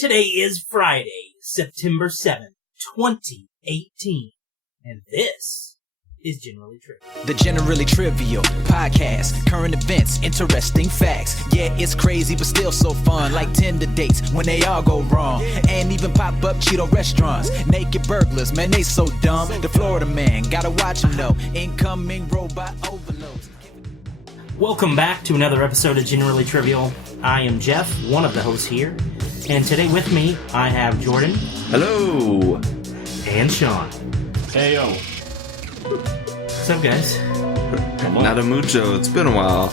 Today is Friday, September 7th, 2018, and this is Generally Trivial. The Generally Trivial podcast, current events, interesting facts. Yeah, it's crazy, but still so fun, like Tinder dates when they all go wrong. And even pop-up Cheeto restaurants, naked burglars, man, they so dumb. The Florida man, gotta watch him though. Incoming robot overloads. Welcome back to another episode of Generally Trivial. I am Jeff, one of the hosts here, and today with me, I have Jordan. Hello! And Sean. Hey, yo. What's up, guys? Not a mucho, it's been a while.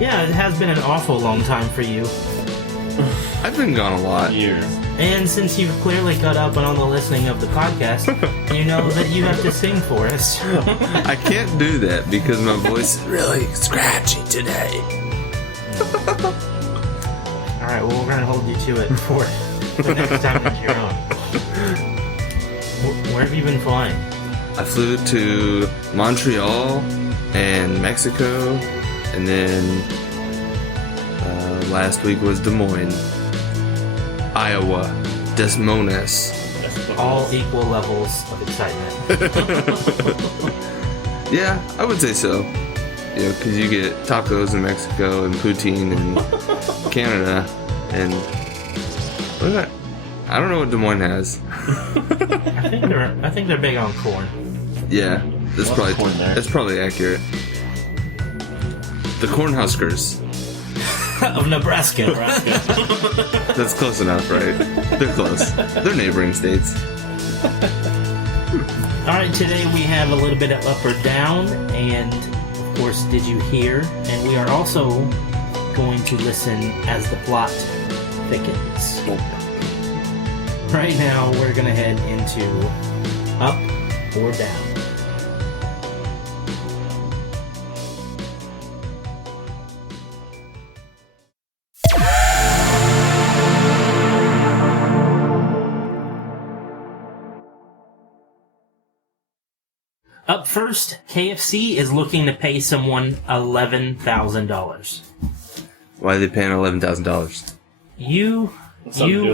Yeah, it has been an awful long time for you. I've been gone a lot. Years. And since you've clearly cut up on all the listening of the podcast, you know that you have to sing for us. I can't do that because my voice is really scratchy today. Alright, well, we're going to hold you to it for the next time that you're on. Where have you been flying? I flew to Montreal and Mexico, and then last week was Des Moines, Iowa, Des Moines. All equal levels of excitement. Yeah, I would say so. You know, because you get tacos in Mexico and poutine in Canada, and I don't know what Des Moines has. I think they're big on corn. Yeah, that's probably accurate. The Cornhuskers. Of Nebraska. That's close enough, right? They're close. They're neighboring states. Alright, today we have a little bit of up or down, and of course, did you hear? And we are also going to listen as the plot thickens. Right now, we're going to head into up or down. Up first, KFC is looking to pay someone $11,000. Why are they paying $11,000? You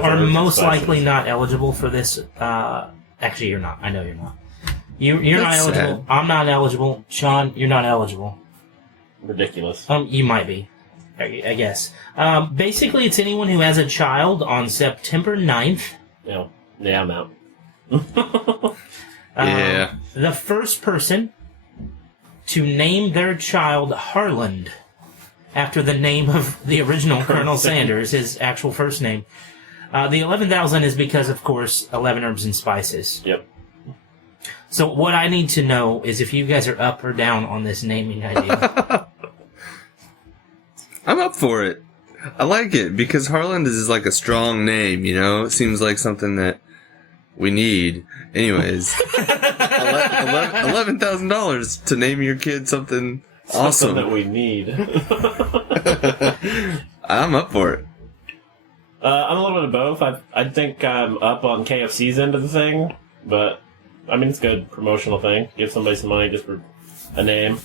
are most likely not eligible for this. Actually, you're not. I know you're not. You're not That's eligible. sad. I'm not eligible. Sean, you're not eligible. Ridiculous. You might be. I guess. Basically, it's anyone who has a child on September 9th. Yeah, I'm out. Yeah. The first person to name their child Harland after the name of the original Colonel Sanders, his actual first name. The 11,000 is because, of course, 11 herbs and spices. Yep. So what I need to know is if you guys are up or down on this naming idea. I'm up for it. I like it because Harland is like a strong name, you know? It seems like something that we need. Anyways, $11,000 to name your kid something awesome. Something that we need. I'm up for it. I'm a little bit of both. I think I'm up on KFC's end of the thing, but I mean, it's a good promotional thing. Give somebody some money just for a name.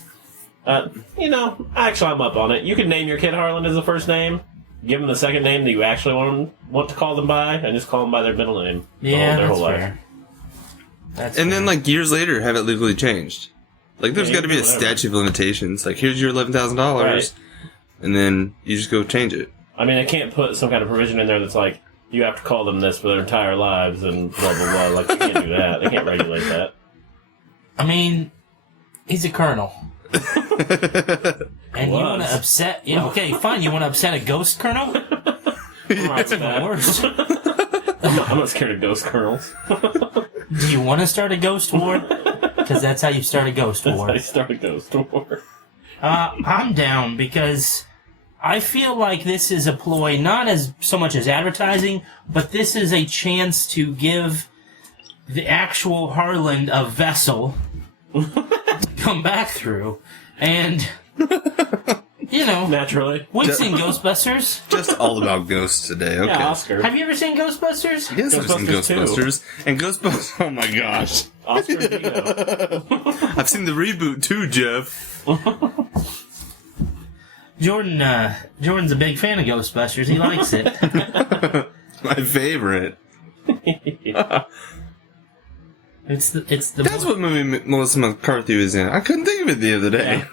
Actually, I'm up on it. You can name your kid Harlan as the first name. Give them the second name that you actually want to call them by, and just call them by their middle name. Yeah, their that's whole fair. That's And fair. then, like, years later, have it legally changed. Like, there's Yeah, got to be a whatever. statute of limitations. Like, here's your $11,000, Right. and then you just go change it. I mean, I can't put some kind of provision in there that's like, you have to call them this for their entire lives and blah, blah, blah. Like, you can't do that. They can't regulate that. I mean, he's a colonel. And you want to upset... Yeah, okay, fine. You want to upset a ghost colonel? That's even worse. I'm not scared of ghost colonels. Do you want to start a ghost war? Because that's how you start a ghost That's war. how you start a ghost war. I'm down because I feel like this is a ploy, not as so much as advertising, but this is a chance to give the actual Harland a vessel to come back through. And, Naturally. we've seen Ghostbusters. Just all about ghosts today, okay. Yeah, Oscar. Have you ever seen Ghostbusters? Yes, I've seen Ghostbusters Ghostbusters. And Ghostbusters, oh my gosh. Oscar Vito. I've seen the reboot too, Jeff. Jordan's a big fan of Ghostbusters. He likes it. my favorite. It's the That's what movie Melissa McCarthy was in. I couldn't think of it the other day.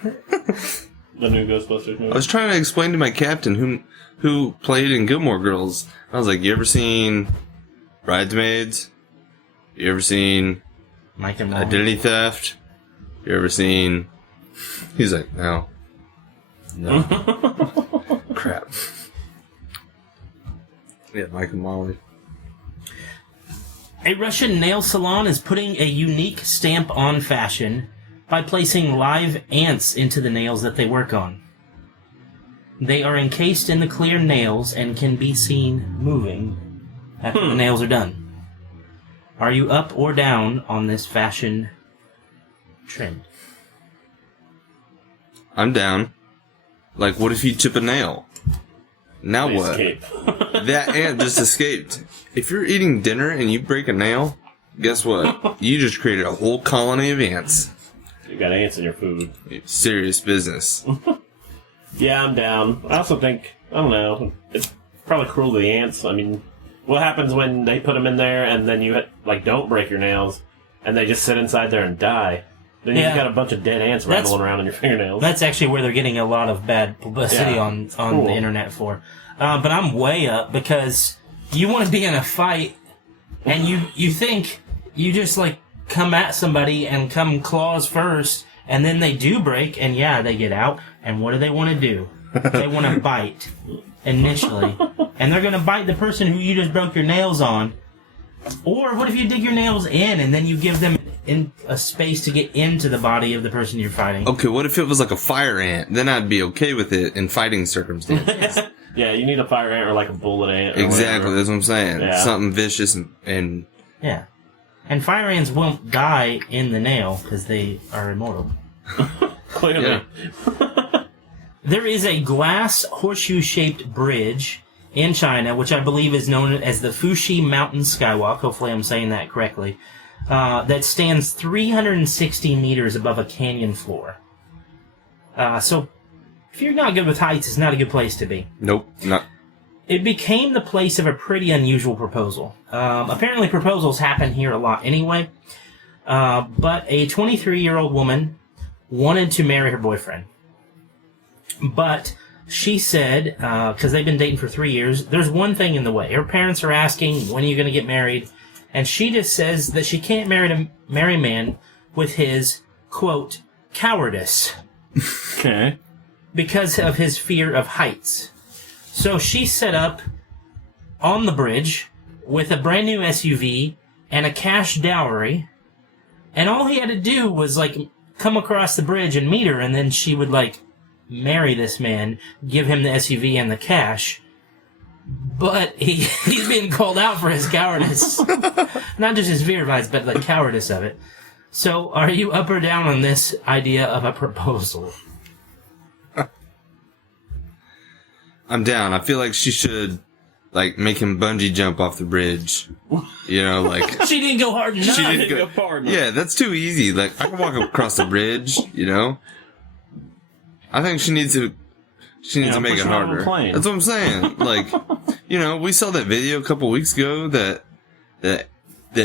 The new Ghostbusters movie. I was trying to explain to my captain who played in Gilmore Girls. I was like, you ever seen Bridesmaids? You ever seen Mike and Molly. Identity Theft? You ever seen... He's like, no. Crap. Yeah, Mike and Molly. A Russian nail salon is putting a unique stamp on fashion by placing live ants into the nails that they work on. They are encased in the clear nails and can be seen moving after the nails are done. Are you up or down on this fashion trend? I'm down. Like, what if you chip a nail? Now They what? escape. That ant just escaped. If you're eating dinner and you break a nail, guess what? You just created a whole colony of ants. You got ants in your food. Serious business. Yeah, I'm down. I also think, I don't know, it's probably cruel to the ants. I mean, what happens when they put them in there and then you, like, don't break your nails and they just sit inside there and die? Then you Yeah. just got a bunch of dead ants rattling around in your fingernails. That's actually where they're getting a lot of bad publicity Yeah. on Cool. the internet for. But I'm way up because you want to be in a fight and you think you just like come at somebody and come claws first and then they do break and yeah, they get out. And what do they want to do? They want to bite initially. And they're going to bite the person who you just broke your nails on. Or what if you dig your nails in and then you give them in a space to get into the body of the person you're fighting? Okay, what if it was like a fire ant? Then I'd be okay with it in fighting circumstances. Yeah, you need a fire ant or like a bullet ant. Or Exactly, whatever. that's what I'm saying. Yeah. Something vicious and Yeah. And fire ants won't die in the nail because they are immortal. Clearly. Yeah. There is a glass horseshoe-shaped bridge in China, which I believe is known as the Fuxi Mountain Skywalk. Hopefully I'm saying that correctly. That stands 360 meters above a canyon floor. So if you're not good with heights, it's not a good place to be. nope, not. It became the place of a pretty unusual proposal. Apparently proposals happen here a lot anyway. But a 23-year-old woman wanted to marry her boyfriend. But she said, because they've been dating for 3 years, there's one thing in the way. Her parents are asking, when are you going to get married? And she just says that she can't marry a man with his, quote, cowardice. Okay. Because of his fear of heights. So she set up on the bridge with a brand new SUV and a cash dowry, and all he had to do was like come across the bridge and meet her, and then she would like marry this man, give him the SUV and the cash. But he's being called out for his cowardice. Not just his fear of heights, but the cowardice of it. So are you up or down on this idea of a proposal? I'm down. I feel like she should, like, make him bungee jump off the bridge. You know, like... She didn't go hard enough. She didn't go far enough. Yeah, that's too easy. Like, I can walk across the bridge, you know? I think she needs to make push it her on a harder. plane. That's what I'm saying. Like, you know, we saw that video a couple weeks ago that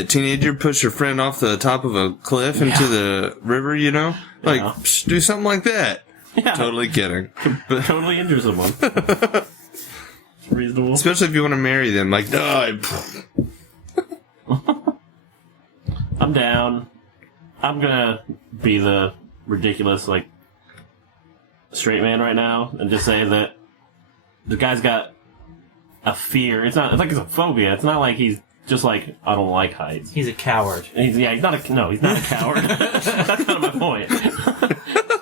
teenager pushed her friend off the top of a cliff into the river, you know? Like, Yeah. psh, do something like that. Yeah. Totally kidding. But Totally injure someone. It's reasonable. especially if you want to marry them, like, die. I'm down. I'm gonna be the ridiculous, like, straight man right now and just say that the guy's got a fear. It's like it's a phobia. It's not like he's just like, I don't like heights. He's a coward. And he's not a coward. That's kind of my point.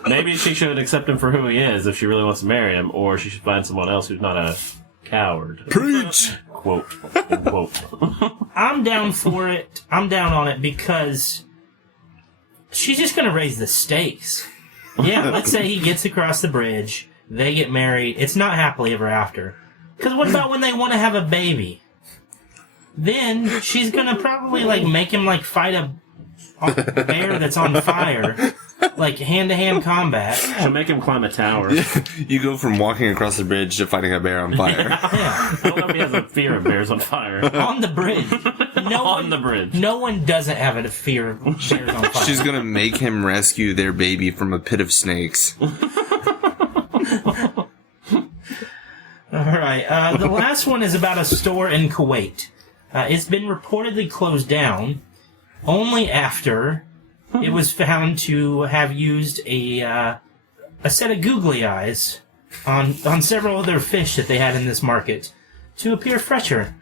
Maybe she should accept him for who he is if she really wants to marry him, or she should find someone else who's not a coward. Preach! Quote, unquote. I'm down for it. I'm down on it because she's just going to raise the stakes. Yeah, let's say he gets across the bridge, they get married. It's not happily ever after. Because what about when they want to have a baby? Then she's going to probably like make him like fight a bear that's on fire, like hand-to-hand combat. So make him climb a tower. You go from walking across the bridge to fighting a bear on fire. Yeah, I don't know if he has a fear of bears on fire. on the bridge. On the bridge. No one doesn't have a fear of bears on fire. She's gonna make him rescue their baby from a pit of snakes. All right. The last one is about a store in Kuwait. It's been reportedly closed down only after it was found to have used a set of googly eyes on several of their fish that they had in this market to appear fresher.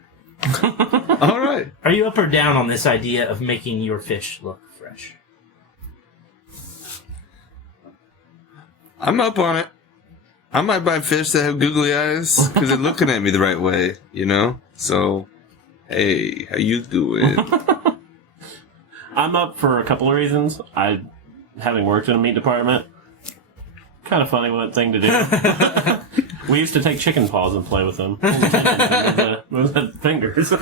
All right. Are you up or down on this idea of making your fish look fresh? I'm up on it. I might buy fish that have googly eyes because they're looking at me the right way, you know? So, hey, how you doing? I'm up for a couple of reasons. Having worked in a meat department, kind of funny what thing to do. We used to take chicken paws and play with them. With the fingers.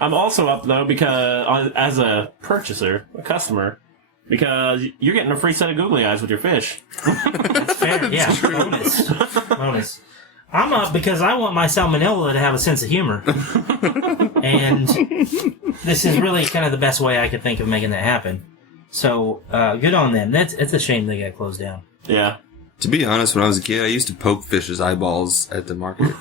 I'm also up, though, because as a purchaser, a customer, because you're getting a free set of googly eyes with your fish. That's fair. Yeah, bonus. I'm up because I want my salmonella to have a sense of humor. And this is really kind of the best way I could think of making that happen. So, good on them. It's a shame they got closed down. Yeah. To be honest, when I was a kid, I used to poke fish's eyeballs at the market.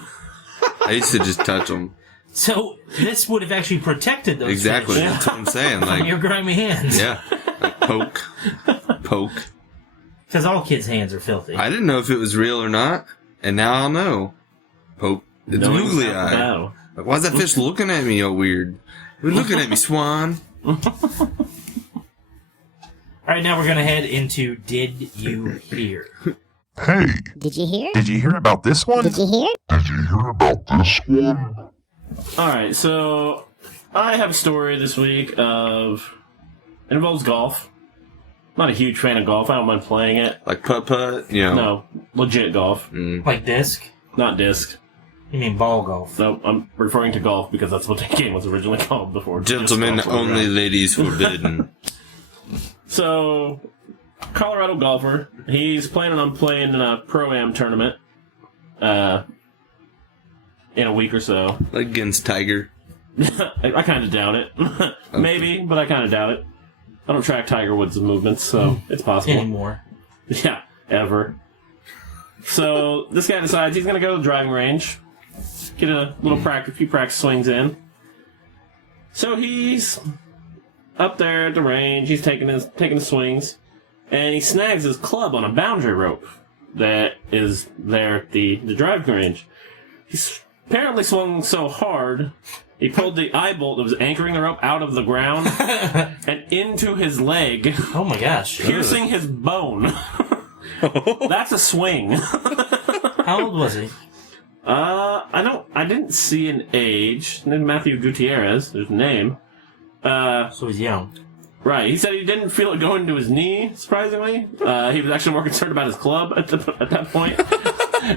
I used to just touch them. So, this would have actually protected those Exactly. fish That's what I'm saying. from your Like, grimy hands. yeah. Like poke. Because all kids' hands are filthy. I didn't know if it was real or not, and now I'll know. Poke. It's a googly eye. No. Like, why's that fish looking at me all weird? You're looking at me, Swan. All right, now we're going to head into Did You Hear? Hey, Did you hear? did you hear about this one? Did you hear? Did you hear about this one? Alright, so I have a story this week of... It involves golf. Not a huge fan of golf. I don't mind playing it. Like putt-putt, you know. No, legit golf. Like disc? Not disc. You mean ball golf? No, I'm referring to golf because that's what the game was originally called before. Gentlemen Disc golf was only, around. ladies forbidden. So, Colorado golfer. He's planning on playing in a Pro-Am tournament in a week or so. Like against Tiger. I kind of doubt it. Maybe, but I kind of doubt it. I don't track Tiger Woods' movements, so it's possible. Anymore. Yeah, ever. So this guy decides he's going to go to the driving range, get a little few practice swings in. So he's up there at the range. He's taking his swings, and he snags his club on a boundary rope that is there at the driving range. He's apparently swung so hard. He pulled the eye bolt that was anchoring the rope out of the ground and into his leg, Oh my gosh. piercing his bone. That's a swing. How old was he? I didn't see an age. Named Matthew Gutierrez, there's a name. So he's young. Right, he said he didn't feel it going to his knee, surprisingly. He was actually more concerned about his club at that point.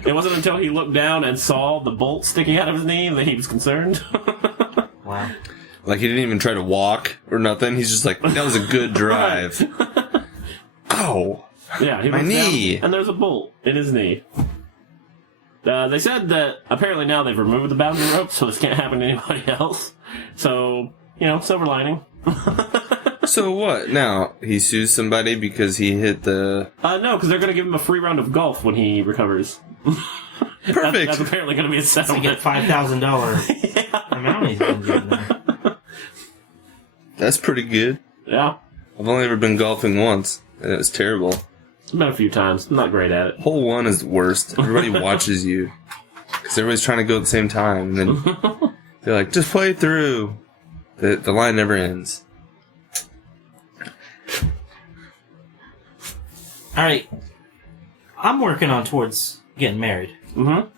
It wasn't until he looked down and saw the bolt sticking out of his knee that he was concerned. Wow. Like he didn't even try to walk or nothing. He's just like, that was a good drive. Ow. Yeah, he My looks down, knee. and there's a bolt in his knee. They said that apparently now they've removed the boundary rope, so this can't happen to anybody else. So, silver lining. So what? Now, he sues somebody because he hit the... No, because they're going to give him a free round of golf when he recovers. Perfect. That's apparently going to be a To settlement. get $5,000 amount he's been getting there. That's pretty good. Yeah, I've only ever been golfing once, and it was terrible. I've been a few times. I'm not great at it. Hole one is the worst. Everybody watches you. Because everybody's trying to go at the same time. And then they're like, just play through. The line never ends. All right. I'm working on towards getting married. Mm-hmm.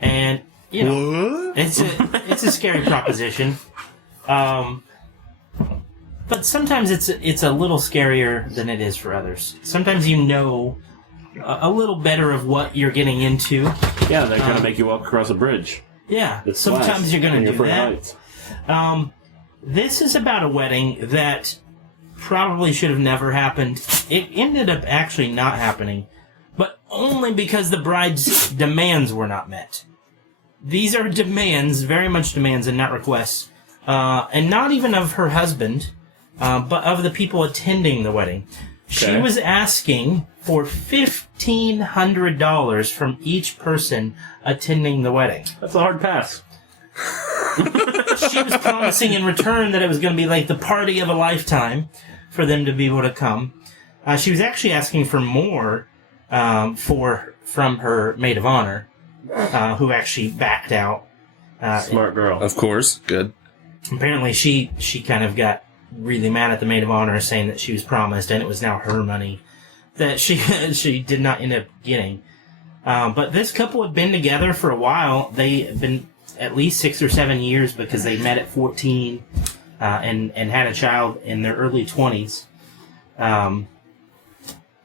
And, What? it's a scary proposition. But sometimes it's a little scarier than it is for others. Sometimes you know a little better of what you're getting into. Yeah, they're going to make you walk across a bridge. Yeah, It's sometimes glass you're going in to your do front that. heights. This is about a wedding that probably should have never happened. It ended up actually not happening, but only because the bride's demands were not met. These are demands, very much demands and not requests, and not even of her husband, but of the people attending the wedding. She was asking for $1,500 from each person attending the wedding. That's a hard pass. She was promising in return that it was going to be like the party of a lifetime for them to be able to come. She was actually asking for more from her maid of honor, who actually backed out. Smart girl. Of course. Good. Apparently, she kind of got really mad at the maid of honor, saying that she was promised and it was now her money that she did not end up getting. But this couple had been together for a while. They had been at least 6 or 7 years because they met at 14 and had a child in their early 20s.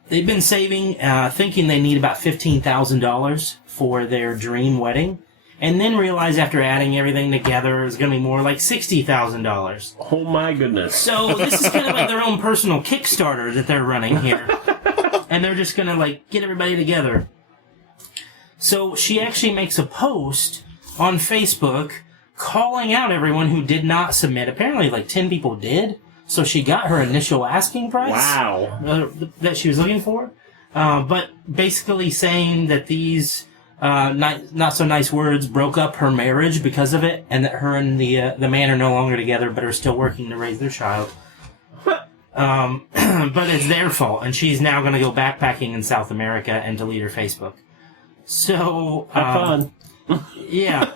They've been saving, thinking they need about $15,000 for their dream wedding, and then realized after adding everything together it was going to be more like $60,000. Oh my goodness. So this is kind of like their own personal Kickstarter that they're running here. And they're just going to like get everybody together. So she actually makes a post on Facebook calling out everyone who did not submit. Apparently like 10 people did. So she got her initial asking price. Wow. That she was looking for. But basically saying that these not so nice words broke up her marriage because of it, and that her and the man are no longer together, but are still working to raise their child. But it's their fault, and she's now going to go backpacking in South America and delete her Facebook. So have fun. Yeah.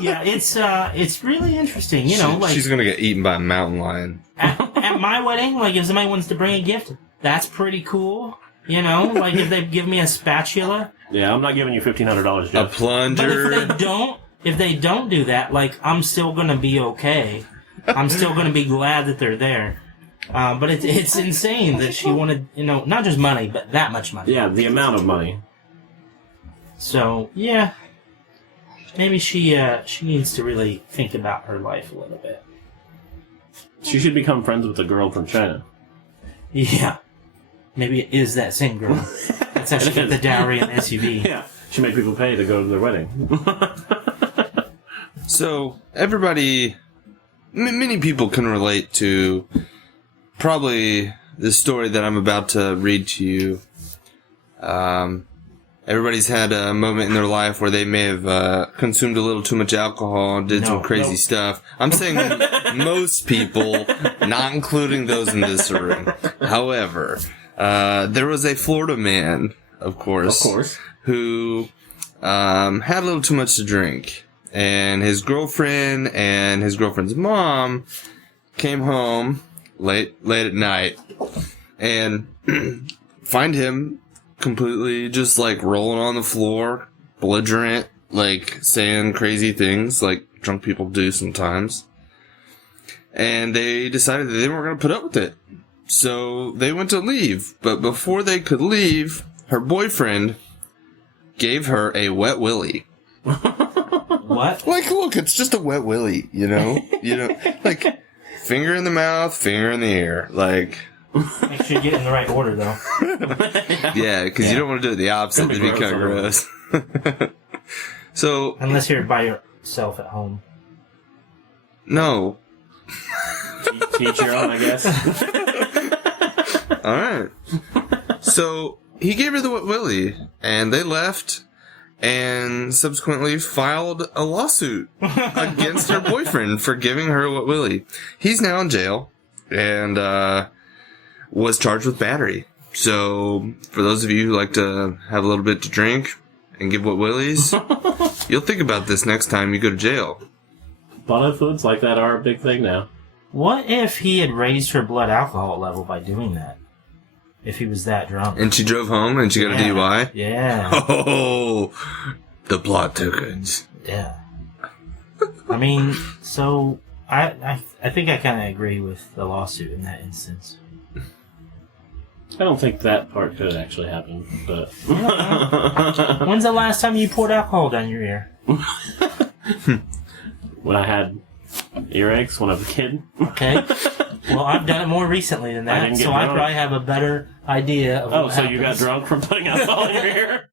Yeah, it's really interesting, you know. She's gonna get eaten by a mountain lion. At my wedding, like if somebody wants to bring a gift, that's pretty cool. You know, like if they give me a spatula. Yeah, I'm not giving you $1,500, A Jeff. plunger. But if they don't do that, like I'm still gonna be okay. I'm still gonna be glad that they're there. But it's insane that she wanted, you know, not just money, but that much money. Yeah, the amount of money. So yeah, maybe she needs to really think about her life a little bit. She should become friends with the girl from China. Yeah. Maybe it is that same girl. That's how she got the dowry and the SUV. Yeah. She made people pay to go to their wedding. So, everybody, many people can relate to probably the story that I'm about to read to you. Everybody's had a moment in their life where they may have consumed a little too much alcohol and did some crazy stuff. I'm saying most people, not including those in this room. However, there was a Florida man, of course, who had a little too much to drink. And his girlfriend and his girlfriend's mom came home late at night and find him completely just like rolling on the floor, belligerent, like saying crazy things like drunk people do sometimes. And they decided that they weren't going to put up with it. So they went to leave. But before they could leave, her boyfriend gave her a wet willy. What? Like, look, it's just a wet willy, you know? Like, finger in the mouth, finger in the ear. Like... Make sure you get it in the right order, though. Yeah, because you don't want to do it the opposite. It'd be kind of gross. So... Unless you're by yourself at home. No. Teach your own, I guess. Alright. So, he gave her the wet willy, and they left, and subsequently filed a lawsuit against her boyfriend for giving her a wet willy. He's now in jail, and was charged with battery. So, for those of you who like to have a little bit to drink and give wet willies, you'll think about this next time you go to jail. Bodily fluids like that are a big thing now. What if he had raised her blood alcohol level by doing that? If he was that drunk. And she drove home and she got a DUI? Yeah. Oh, the plot thickens. Yeah. I mean, so I think I kind of agree with the lawsuit in that instance. I don't think that part could actually happen, but... When's the last time you poured alcohol down your ear? When I had earaches when I was a kid. Okay. Well, I've done it more recently than I that, didn't get so I drunk. probably have a better idea of Oh, what so you got happens. drunk from putting alcohol in your ear?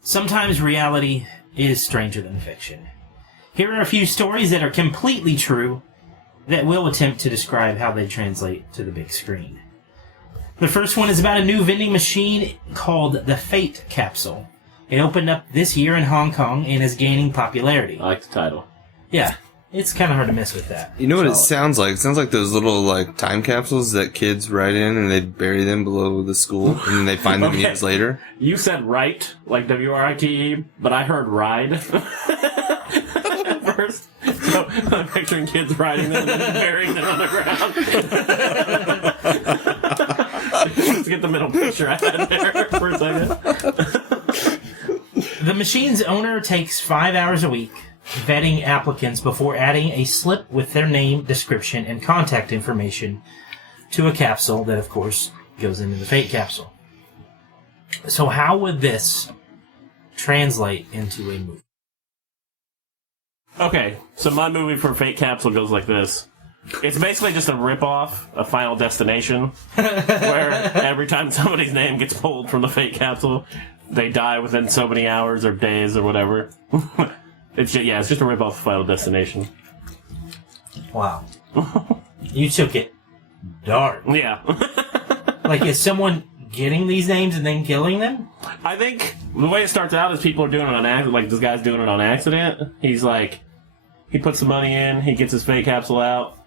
Sometimes reality is stranger than fiction. Here are a few stories that are completely true that we'll attempt to describe how they translate to the big screen. The first one is about a new vending machine called the Fate Capsule. It opened up this year in Hong Kong and is gaining popularity. I like the title. Yeah, it's kind of hard to miss with that. You know what it Solid. sounds like? It sounds like those little time capsules that kids write in and they bury them below the school and then they find them Okay. years later. You said right, like W-R-I-T-E, but I heard ride first. So I'm picturing kids riding them and then burying them on the ground. Let's get the middle picture I had there for a second. The machine's owner takes 5 hours a week vetting applicants before adding a slip with their name, description, and contact information to a capsule that, of course, goes into the Fate Capsule. So how would this translate into a movie? Okay, so my movie for Fate Capsule goes like this. It's basically just a rip-off of Final Destination, where every time somebody's name gets pulled from the Fate Capsule, they die within so many hours or days or whatever. It's just a rip-off of Final Destination. Wow. You took it dark. Yeah. Like, is someone getting these names and then killing them? I think the way it starts out is people are doing it on accident. Like, this guy's doing it on accident. He's like, he puts the money in, he gets his Fate Capsule out,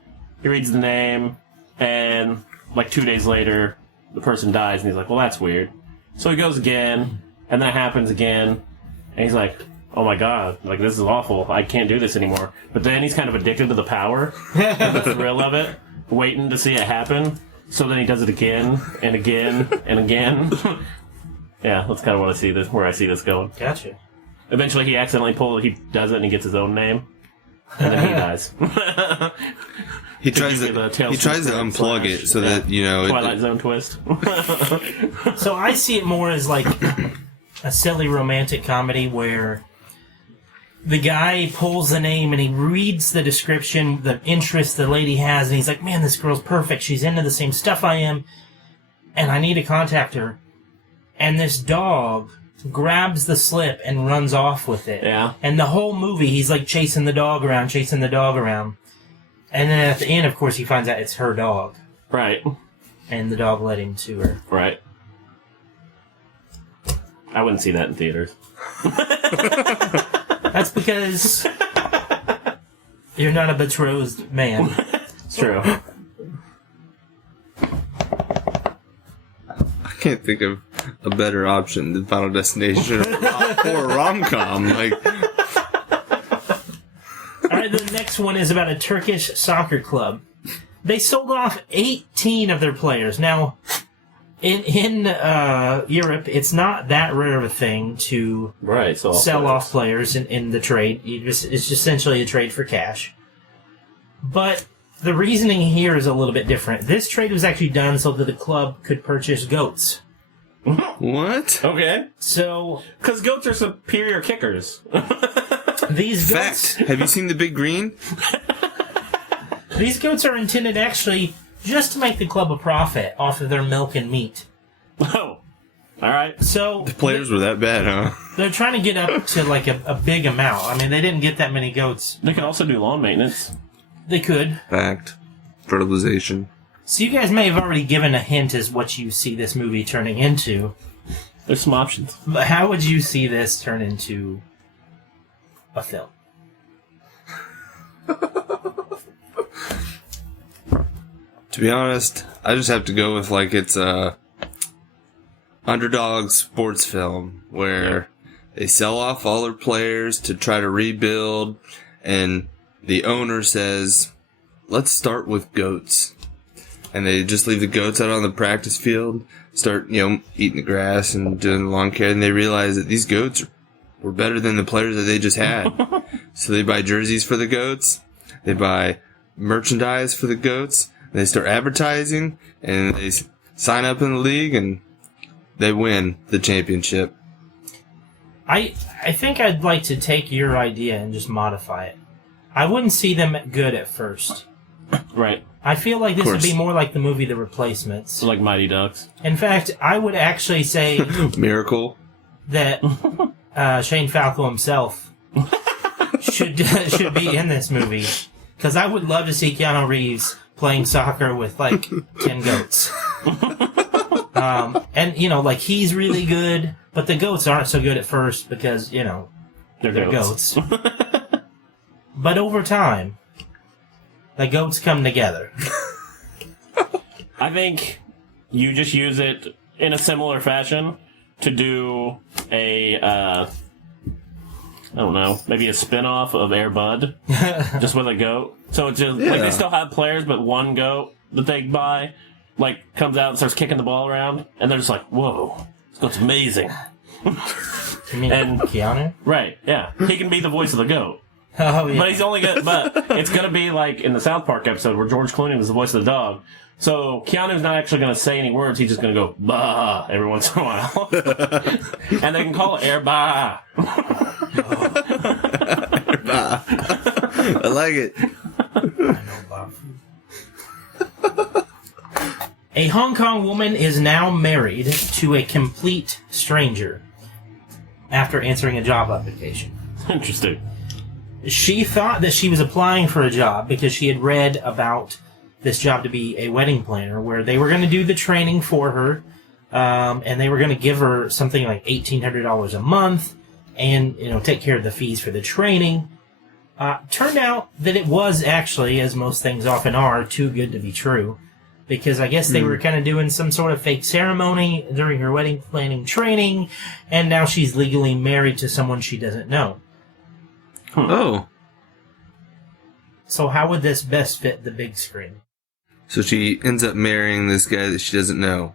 he reads the name, and like 2 days later, the person dies, and he's like, well, that's weird. So he goes again, and that happens again, and he's like, oh my god, like, this is awful, I can't do this anymore. But then he's kind of addicted to the power, and the thrill of it, waiting to see it happen, so then he does it again, and again, and again. Yeah, that's kind of what I see this, where I see this going. Gotcha. Eventually he accidentally he does it and he gets his own name, and then he dies. He tries usually the to Tales from the unplug Crypt it so slash, that, you know... Twilight Zone twist. So I see it more as like a silly romantic comedy where the guy pulls the name and he reads the description, the interest the lady has, and he's like, man, this girl's perfect. She's into the same stuff I am, and I need to contact her. And this dog grabs the slip and runs off with it. Yeah. And the whole movie, he's like chasing the dog around. And then at the end, of course, he finds out it's her dog. Right. And the dog led him to her. Right. I wouldn't see that in theaters. That's because you're not a betrothed man. It's true. I can't think of a better option than Final Destination or a rom-com. Like, Alright, the next one is about a Turkish soccer club. They sold off 18 of their players. Now, in Europe, it's not that rare of a thing to Right, so sell off players in the trade. It's just essentially a trade for cash. But the reasoning here is a little bit different. This trade was actually done so that the club could purchase goats. what? Okay. So, Because goats are superior kickers. these goats... Fact. Have you seen The Big Green? These goats are intended actually just to make the club a profit off of their milk and meat. Oh. Alright. So Players were that bad, huh? they're trying to get up to like a big amount. I mean, they didn't get that many goats. They can also do lawn maintenance. They could. Fact. Fertilization. So you guys may have already given a hint as what you see this movie turning into. There's some options. But how would you see this turn into a film? To be honest, I just have to go with it's a underdog sports film where they sell off all their players to try to rebuild, and the owner says, let's start with goats. And they just leave the goats out on the practice field, start, eating the grass and doing the lawn care, and they realize that these goats were better than the players that they just had. So they buy jerseys for the goats, they buy merchandise for the goats, and they start advertising, and they sign up in the league, and they win the championship. I think I'd like to take your idea and just modify it. I wouldn't see them good at first. Right. I feel like this would be course. more like the movie The Replacements. So like Mighty Ducks. In fact, I would actually say Miracle. that Shane Falco himself should be in this movie. Because I would love to see Keanu Reeves playing soccer with, like, 10 goats. And, you know, like, he's really good, but the goats aren't so good at first because, you know, they're goats. But over time, the goats come together. I think you just use it in a similar fashion to do a, I don't know, maybe a spin-off of Air Bud, just with a goat. So it's just, like, they still have players, but one goat that they buy, like, comes out and starts kicking the ball around, and they're just like, whoa, this goat's amazing. You mean And- Keanu? Right, yeah. He can be the voice of the goat. Oh, yeah. But he's only good, but it's gonna be like in the South Park episode where George Clooney was the voice of the dog. So Keanu's not actually gonna say any words, he's just gonna go, bah, every once in a while. And they can call it Air Bah. I like it. A Hong Kong woman is now married to a complete stranger after answering a job application. Interesting. She thought that she was applying for a job because she had read about this job to be a wedding planner where they were going to do the training for her, and they were going to give her something like $1,800 a month and, you know, take care of the fees for the training. Turned out that it was actually, as most things often are, too good to be true. Because I guess they were kind of doing some sort of fake ceremony during her wedding planning training, and now she's legally married to someone she doesn't know. Oh. So how would this best fit the big screen? So she ends up marrying this guy that she doesn't know.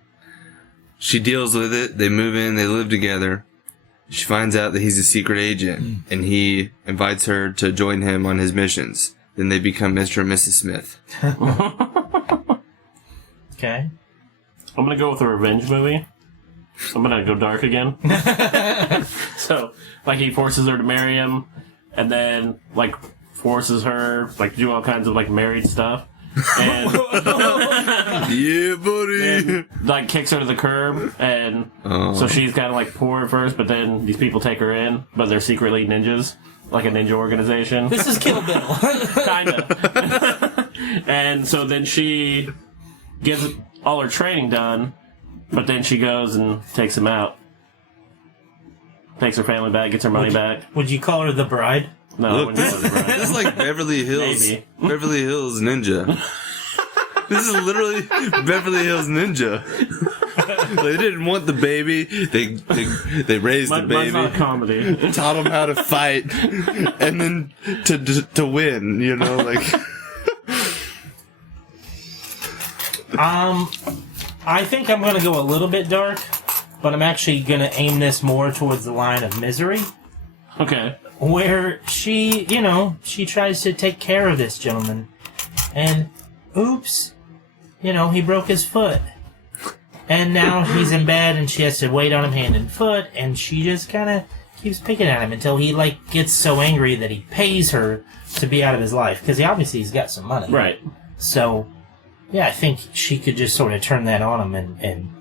She deals with it. They move in. They live together. She finds out that he's a secret agent, and he invites her to join him on his missions. Then they become Mr. and Mrs. Smith. Okay. I'm gonna go with a revenge movie. I'm gonna go dark again. So, like, he forces her to marry him, and then, like, forces her, like, to do all kinds of, like, married stuff. And, Yeah, buddy. and, like, kicks her to the curb, and so she's kind of, like, poor at first, but then these people take her in, but they're secretly ninjas, like a ninja organization. This is Kill Bill. Kinda. And so then she gets all her training done, but then she goes and takes him out. Takes her family back, gets her money back. Would you call her the bride? No, I Look, wouldn't do it, right? this is like Beverly Hills. Maybe. Beverly Hills Ninja. This is literally Beverly Hills Ninja. They didn't want the baby. They raised the Mine's not a baby, comedy. taught him how to fight, and then to win. You know, like. I think I'm going to go a little bit dark, but I'm actually going to aim this more towards the line of Misery, Okay. where she, you know, she tries to take care of this gentleman, and oops, you know, he broke his foot. And now he's in bed, and she has to wait on him hand and foot, and she just kind of keeps picking at him until he, like, gets so angry that he pays her to be out of his life, because he's got some money. Right. So, yeah, I think she could just sort of turn that on him and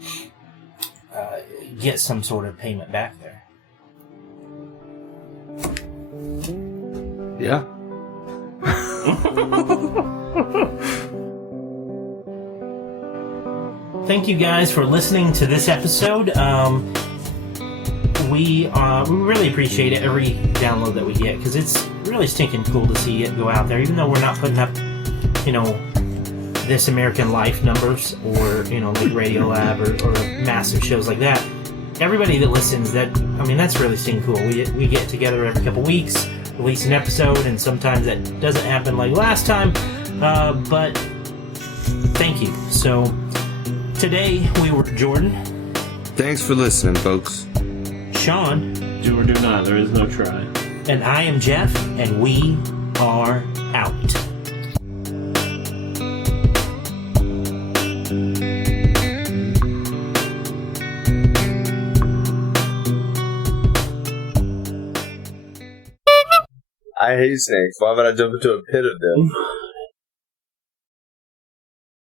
get some sort of payment back there. Yeah. Thank you guys for listening to this episode. We really appreciate it, every download that we get, because it's really stinking cool to see it go out there, even though we're not putting up, you know, This American Life numbers or, you know, like Radio Lab or massive shows like that. Everybody that listens, that's really stinking cool. We get together every couple weeks, release an episode, and sometimes that doesn't happen like last time, but thank you. So today we were Jordan, Thanks for listening, folks. Sean, Do or do not. There is no try. and I am Jeff, and we are out. I hate snakes. Why would I jump into a pit of them?